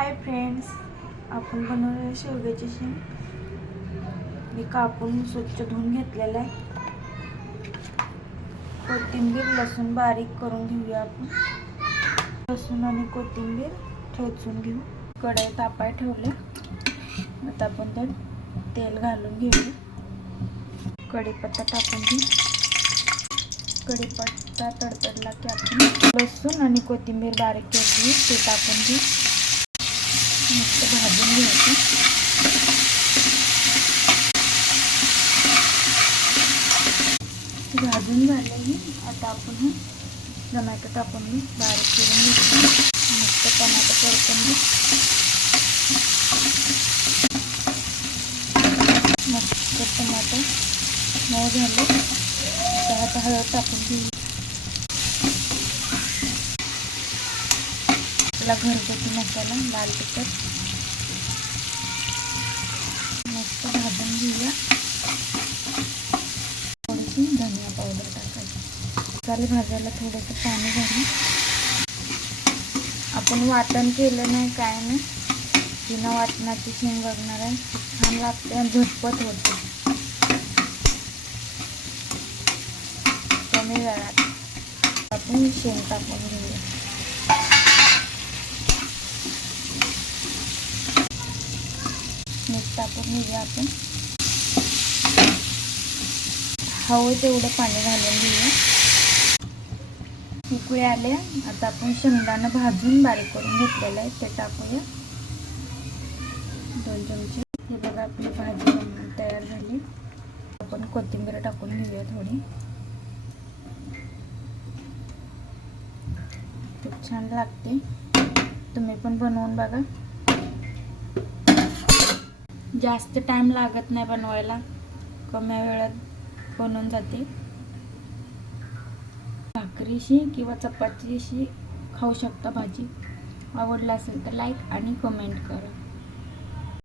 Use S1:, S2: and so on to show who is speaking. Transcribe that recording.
S1: Hi friends आपण बनवलेलं शेवग्याची शेंग. मी कापून स्वच्छ धुवून घेतलेलं आहे. कोथिंबीर लसूण बारीक करून घेऊया आपण. लसूण आणि कोथिंबीर ठेचून घेऊ. कढई तापाय ठेवले. आता आपण त्यात तेल घालून घेऊ. कढीपत्ता टाकून घेऊ. कढीपत्ता तडतडला की आपण लसूण आणि कोथिंबीर बारीक केली ते टाकून घेऊ. मस्त भाजून घ्यायचं. भाजून झालेली आता आपण टमॅटो टाकून बारीक करून घेतलं. मस्त टमॅटो परतून मस्त टमॅटो मऊ झाले. आता हळद टाकून घेऊ. आपला घरगुती मसाला लाल तिखट. मस्त भाजून घेऊया. थोडीशी धनिया पावडर टाकायची. मसाले भाजायला थोडंसं पाणी घालून. आपण वाटण केलं नाही काय नाही. बिना वाटणाची शेंग बघणार आहे. छान लागते आणि झटपट होते. कमी वेळात. आपण शेंग टाकून घेऊया. मीठ टाकून घेऊया आपण. हवं तेवढं पाणी घालून घेऊया. उकळी आले. आता आपण शेंगदाणं भाजून बारीक करून घेतलेलं आहे ते टाकूया. दोन चमचे. हे बघा आपली भाजी बनवून तयार झाली. आपण कोथिंबीर टाकून घेऊया थोडी. खूप छान लागते. तुम्ही पण बनवून बघा. जास्त टाइम लागत नाही बनवायला. कमी वेळात बनून जाते. भाकरीशी किंवा चपातीशी खाऊ शकता भाजी. आवडला असेल तर लाईक आणि कमेंट करा.